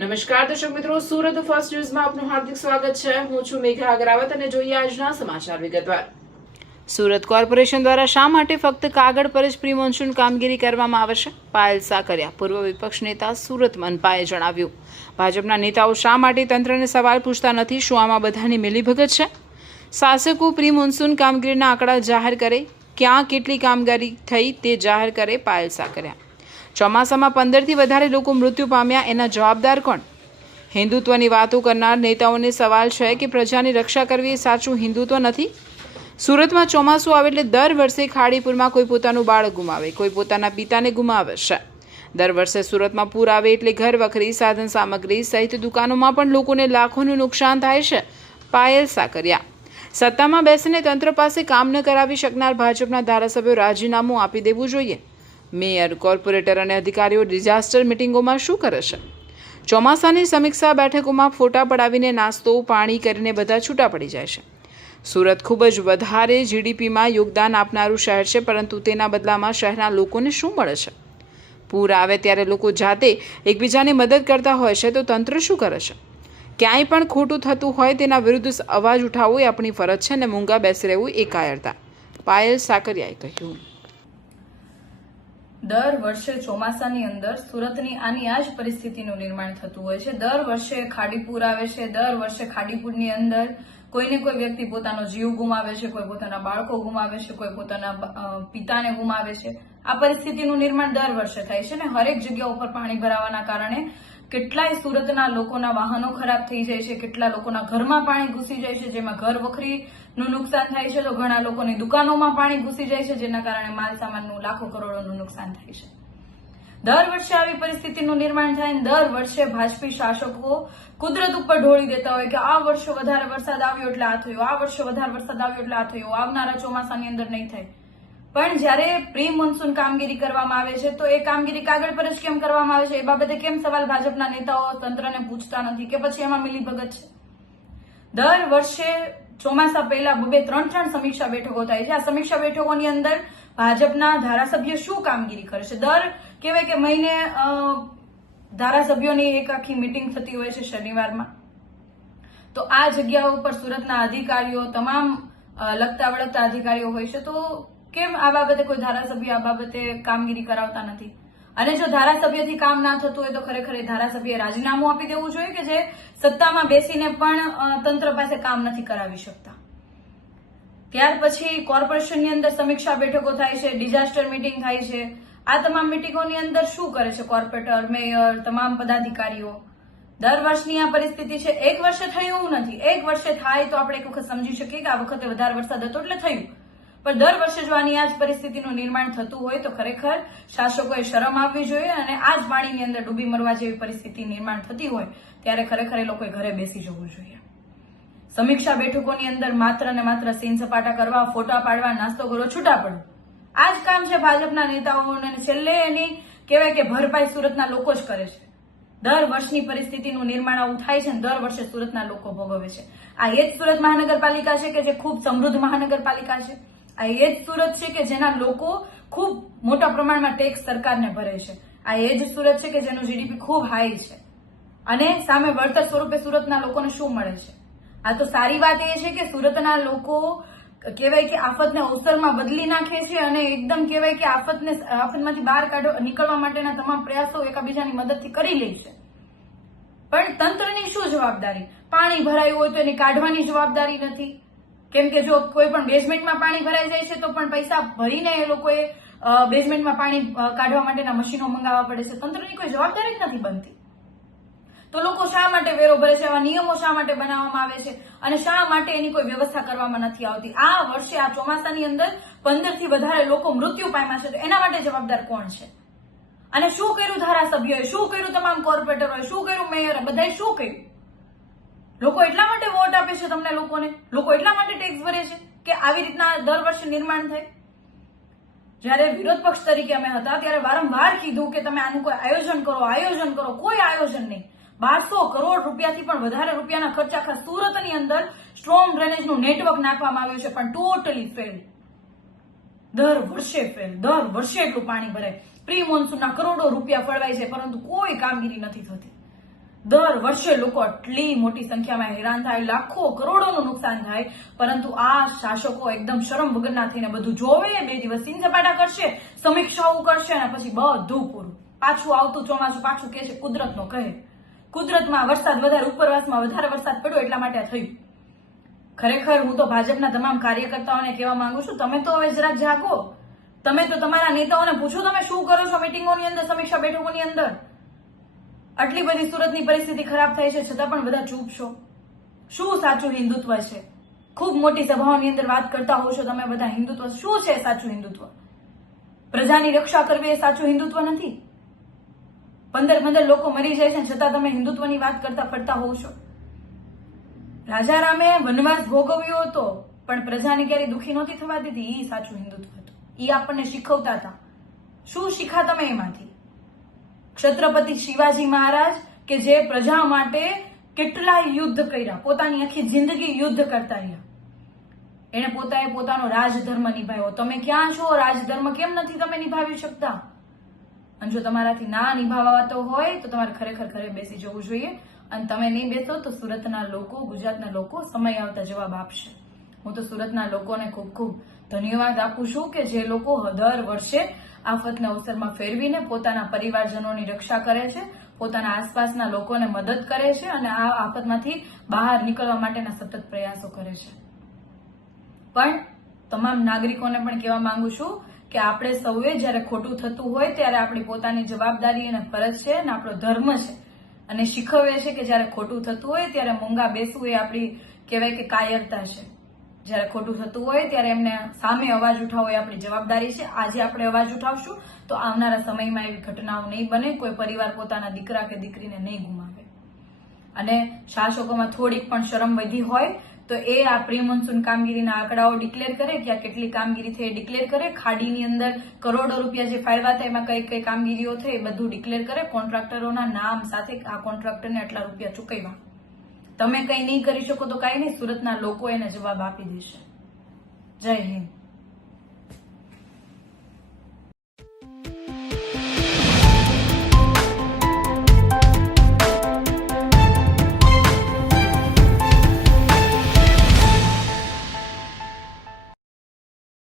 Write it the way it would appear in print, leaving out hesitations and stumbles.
નમસ્કાર દર્શક મિત્રો, સુરત ફર્સ્ટ ન્યૂઝમાં આપનું હાર્દિક સ્વાગત છે. હું છું મેઘા અગ્રવાલ અને જોઈએ આજના સમાચાર વિગતવાર. સુરત કોર્પોરેશન દ્વારા શા માટે ફક્ત કાગળ પર જ પ્રી મોન્સૂન કામગીરી કરવામાં આવશે? પાયલ સાકરિયા, પૂર્વ વિપક્ષ નેતા, સુરત મનપાએ જણાવ્યું. ભાજપના નેતાઓ શા માટે તંત્રને સવાલ પૂછતા નથી? શું આમાં બધાની મિલીભગત છે? શાસકો પ્રી મોન્સૂન કામગીરીના આંકડા જાહેર કરે, ક્યાં કેટલી કામગીરી થઈ તે જાહેર કરે. પાયલ સાકરિયા, ચોમાસામાં 15થી વધારે લોકો મૃત્યુ પામ્યા, એના જવાબદાર કોણ? હિન્દુત્વની વાતો કરનાર નેતાઓને સવાલ છે કે પ્રજાની રક્ષા કરવી એ સાચું હિન્દુત્વ નથી? સુરતમાં ચોમાસું આવે એટલે દર વર્ષે ખાડીપુરમાં કોઈ પોતાનું બાળક ગુમાવે, કોઈ પોતાના પિતાને ગુમાવે છે. દર વર્ષે સુરતમાં પૂર આવે એટલે ઘર વખરી, સાધન સામગ્રી સહિત દુકાનોમાં પણ લોકોને લાખોનું નુકસાન થાય છે. પાયલ સાકરિયા, સત્તામાં બેસીને તંત્ર પાસે કામ ન કરાવી શકનાર ભાજપના ધારાસભ્યો રાજીનામું આપી દેવું જોઈએ. મેયર, કોર્પોરેટર અને અધિકારીઓ ડિઝાસ્ટર મિટિંગોમાં શું કરે છે? ચોમાસાની સમીક્ષા બેઠકોમાં ફોટા પડાવીને નાસ્તો પાણી કરીને બધા છૂટા પડી જાય છે. સુરત ખૂબ જ વધારે જીડીપીમાં યોગદાન આપનારું શહેર છે, પરંતુ તેના બદલામાં શહેરના લોકોને શું મળે છે? પૂર આવે ત્યારે લોકો જાતે એકબીજાની મદદ કરતા હોય છે, તો તંત્ર શું કરે છે? ક્યાંય પણ ખોટું થતું હોય તેના વિરુદ્ધ અવાજ ઉઠાવવો એ આપણી ફરજ છે, અને મૂંગા બેસી રહેવું એ કાયરતા. પાયલ સાકરિયાએ કહ્યું. દર વર્ષે ચોમાસાની અંદર સુરતની આની આ જ પરિસ્થિતિનું નિર્માણ થતું હોય છે. દર વર્ષે ખાડીપુર આવે છે. દર વર્ષે ખાડીપુરની અંદર કોઈને કોઈ વ્યક્તિ પોતાનો જીવ ગુમાવે છે, કોઈ પોતાના બાળકો ગુમાવે છે, કોઈ પોતાના પિતાને ગુમાવે છે. આ પરિસ્થિતિનું નિર્માણ દર વર્ષે થાય છે ને હરેક જગ્યા ઉપર પાણી ભરાવાના કારણે કેટલાય સુરતના લોકોના વાહનો ખરાબ થઈ જાય છે, કેટલા લોકોના ઘરમાં પાણી ઘૂસી જાય છે, જેમાં ઘર વખરીનું નુકસાન થાય છે, તો ઘણા લોકોની દુકાનોમાં પાણી ઘૂસી જાય છે, જેના કારણે માલ સામાનનું લાખો કરોડોનું નુકસાન થાય છે. દર વર્ષે આવી પરિસ્થિતિનું નિર્માણ થાય અને દર વર્ષે ભાજપી શાસકો કુદરત ઉપર ઢોળી દેતા હોય કે આ વર્ષે વધારે વરસાદ આવ્યો એટલે આ થયું, આ વર્ષે વધારે વરસાદ આવ્યો એટલે આ થયું, આવનારા ચોમાસાની અંદર નહીં થાય. પણ જ્યારે પ્રી મોન્સૂન કામગીરી કરવામાં આવે છે તો એ કામગીરી કાગળ પર જ કેમ કરવામાં આવે છે એ બાબતે કેમ સવાલ ભાજપના નેતાઓ તંત્રને પૂછતા નથી કે પછી એમાં મિલીભગત છે? દર વર્ષે ચોમાસા પહેલા 2-3 સમીક્ષા બેઠકો થાય છે. આ સમીક્ષા બેઠકોની અંદર ભાજપના ધારાસભ્ય શું કામગીરી કરે છે? દર કહેવાય કે મહિને ધારાસભ્યોની એક આખી મીટિંગ થતી હોય છે શનિવારમાં. તો આ જગ્યાઓ ઉપર સુરતના અધિકારીઓ, તમામ લગતા વળગતા અધિકારીઓ હોય છે, તો કેમ આ બાબતે કોઈ ધારાસભ્ય આ બાબતે કામગીરી કરાવતા નથી? અને જો ધારાસભ્યથી કામ ના થતું હોય તો ખરેખર એ ધારાસભ્યએ રાજીનામું આપી દેવું જોઈએ કે જે સત્તામાં બેસીને પણ તંત્ર પાસે કામ નથી કરાવી શકતા. ત્યાર પછી કોર્પોરેશનની અંદર સમીક્ષા બેઠકો થાય છે, ડિઝાસ્ટર મિટિંગ થાય છે. આ તમામ મિટિંગોની અંદર શું કરે છે કોર્પોરેટર, મેયર, તમામ પદાધિકારીઓ? દર વર્ષની આ પરિસ્થિતિ છે. એક વર્ષે થયું એવું નથી. એક વર્ષે થાય તો આપણે એક વખત સમજી શકીએ કે આ વખતે વધારે વરસાદ હતો એટલે થયું. પણ દર વર્ષે જો આની આ જ પરિસ્થિતિનું નિર્માણ થતું હોય તો ખરેખર શાસકોએ શરમ આવવી જોઈએ, અને આ જ પાણીની અંદર ડૂબી મરવા જેવી પરિસ્થિતિ નિર્માણ થતી હોય ત્યારે ખરેખર એ લોકોએ ઘરે બેસી જવું જોઈએ. સમીક્ષા બેઠકોની અંદર માત્ર ને માત્ર સીન સપાટા કરવા, ફોટા પાડવા, નાસ્તો કરો, છૂટા પડો, આ જ કામ છે ભાજપના નેતાઓને. છેલ્લે એની કહેવાય કે ભરપાઈ સુરતના લોકો જ કરે છે. દર વર્ષની પરિસ્થિતિનું નિર્માણ આવું થાય છે અને દર વર્ષે સુરતના લોકો ભોગવે છે. આ એ જ સુરત મહાનગરપાલિકા છે કે જે ખૂબ સમૃદ્ધ મહાનગરપાલિકા છે. આ એ જ સુરત છે કે જેના લોકો ખૂબ મોટા પ્રમાણમાં ટેક્સ સરકારને ભરે છે. આ એ જ સુરત છે કે જેનું જીડીપી ખૂબ હાઈ છે, અને સામે વળતર સ્વરૂપે સુરતના લોકોને શું મળે છે? આ તો સારી વાત એ છે કે સુરતના લોકો કહેવાય કે આફતને અવસરમાં બદલી નાખે છે અને એકદમ કહેવાય કે આફતમાંથી બહાર નીકળવા માટેના તમામ પ્રયાસો એકાબીજાની મદદથી કરી લે છે. પણ તંત્રની શું જવાબદારી? પાણી ભરાયું હોય તો એની કાઢવાની જવાબદારી નથી. કેમ કે જો કોઈ પણ બેઝમેન્ટમાં પાણી ભરાઈ જાય છે તો પણ પૈસા ભરીને એ લોકોએ બેઝમેન્ટમાં પાણી કાઢવા માટેના મશીનો મંગાવવા પડે છે. તંત્રની કોઈ જવાબદારી જ નથી બનતી. તો લોકો શા માટે વેરો ભરે છે? આવા નિયમો શા માટે બનાવવામાં આવે છે અને શા માટે એની કોઈ વ્યવસ્થા કરવામાં નથી આવતી? આ વર્ષે આ ચોમાસાની અંદર 15થી વધારે લોકો મૃત્યુ પામ્યા છે, તો એના માટે જવાબદાર કોણ છે? અને શું કર્યું ધારાસભ્યોએ, શું કર્યું તમામ કોર્પોરેટરોએ, શું કર્યું મેયરે, બધાએ શું કર્યું? લોકો એટલા માટે વોટ આપે છે તમને, લોકો એટલા માટે ટેક્સ ભરે છે કે આવી રીતના દર વર્ષે નિર્માણ થાય? જયારે વિરોધ પક્ષ તરીકે અમે હતા ત્યારે વારંવાર કીધું કે તમે આનું કોઈ આયોજન કરો, આયોજન કરો. કોઈ આયોજન નહીં. 1200 કરોડ રૂપિયાથી પણ વધારે રૂપિયાના ખર્ચ આખા સુરતની અંદર સ્ટ્રોંગ ડ્રેનેજનું નેટવર્ક નાખવામાં આવ્યું છે, પણ ટોટલી ફેલ. દર વર્ષે ફેલ. દર વર્ષે એટલું પાણી ભરાય, પ્રી મોન્સૂનના કરોડો રૂપિયા ફળવાય છે, પરંતુ કોઈ કામગીરી નથી થતી. દર વર્ષે લોકો આટલી મોટી સંખ્યામાં હેરાન થાય, લાખો કરોડોનું નુકસાન થાય, પરંતુ આ શાસકો એકદમ શરમ વગરના થઈને બધું જોવે, 2 દિવસ સીન સપાટા કરશે, સમીક્ષાઓ કરશે અને પછી બધું પૂરું. પાછું આવતું ચોમાસું પાછું કે છે કુદરતનો કહે. કુદરતમાં વરસાદ વધારે, ઉપરવાસમાં વધારે વરસાદ પડ્યો એટલા માટે થયું. ખરેખર હું તો ભાજપના તમામ કાર્યકર્તાઓને કહેવા માંગુ છું, તમે તો હવે જરાક જાગો. તમે તો તમારા નેતાઓને પૂછો, તમે શું કરો છો મિટિંગોની અંદર, સમીક્ષા બેઠકોની અંદર? આટલી બધી સુરતની પરિસ્થિતિ ખરાબ થાય છે છતાં પણ બધા ચૂપ છો. શું સાચું હિન્દુત્વ છે? ખૂબ મોટી સભાઓની અંદર વાત કરતા હોવ છો તમે બધા હિન્દુત્વ. શું છે સાચું હિન્દુત્વ? પ્રજાની રક્ષા કરવી એ સાચું હિન્દુત્વ નથી. 15 લોકો મરી જાય છે છતાં તમે હિન્દુત્વની વાત કરતા ફરતા હોવ છો. રાજારામે વનવાસ ભોગવ્યો હતો પણ પ્રજાને ક્યારેય દુઃખી નહોતી થવા દીધી. એ સાચું હિન્દુત્વ હતું. એ આપણને શીખવતા હતા. શું શીખા તમે એમાંથી? છત્રપતિ શિવાજી મહારાજ કે જે પ્રજા માટે કેટલાય યુદ્ધ કર્યા, પોતાની આખી જિંદગી યુદ્ધ કરતા રહ્યા, એને પોતાનો રાજધર્મ નિભાવ્યો. તમે ક્યાં છો? રાજધર્મ કેમ નથી તમે નિભાવી શકતા? અને જો તમારાથી ના નિભાવાતો હોય તો તમારે ખરેખર ઘરે બેસી જવું જોઈએ. અને તમે નહીં બેસો તો સુરતના લોકો, ગુજરાતના લોકો સમય આવતા જવાબ આપશે. હું તો સુરતના લોકોને ખૂબ ખૂબ ધન્યવાદ આપું છું કે જે લોકો દર વર્ષે આફતને અવસરમાં ફેરવીને પોતાના પરિવારજનોની રક્ષા કરે છે, પોતાના આસપાસના લોકોને મદદ કરે છે અને આ આફતમાંથી બહાર નીકળવા માટેના સતત પ્રયાસો કરે છે. પણ તમામ નાગરિકોને પણ કહેવા માંગુ છું કે આપણે સૌએ જ્યારે ખોટું થતું હોય ત્યારે આપણી પોતાની જવાબદારી અને ફરજ છે અને આપણો ધર્મ છે અને શીખવે છે કે જ્યારે ખોટું થતું હોય ત્યારે મૂંગા બેસવું એ આપણી કહેવાય કે કાયરતા છે. જ્યારે ખોટું થતું હોય ત્યારે એમને સામે અવાજ ઉઠાવવો એ આપણી જવાબદારી છે. આજે આપણે અવાજ ઉઠાવશું તો આવનારા સમયમાં એવી ઘટનાઓ નહીં બને, કોઈ પરિવાર પોતાના દીકરા કે દીકરીને નહીં ગુમાવે. અને શાસકોમાં થોડીક પણ શરમ વધી હોય તો એ આ પ્રી મોન્સૂન કામગીરીના આંકડાઓ ડિક્લેર કરે કે આ કેટલી કામગીરી થઈ ડિક્લેર કરે. ખાડીની અંદર કરોડો રૂપિયા જે ફાળવ્યા હતા એમાં કઈ કઈ કામગીરીઓ થઈ એ બધું ડિક્લેર કરે. કોન્ટ્રાક્ટરોના નામ સાથે આ કોન્ટ્રાક્ટરને આટલા રૂપિયા ચૂકવ્યા. તમે કઈ નહીં કરી શકો તો કઈ નહીં, સુરતના લોકો એને જવાબ આપી દેશે. જય હિન્દ.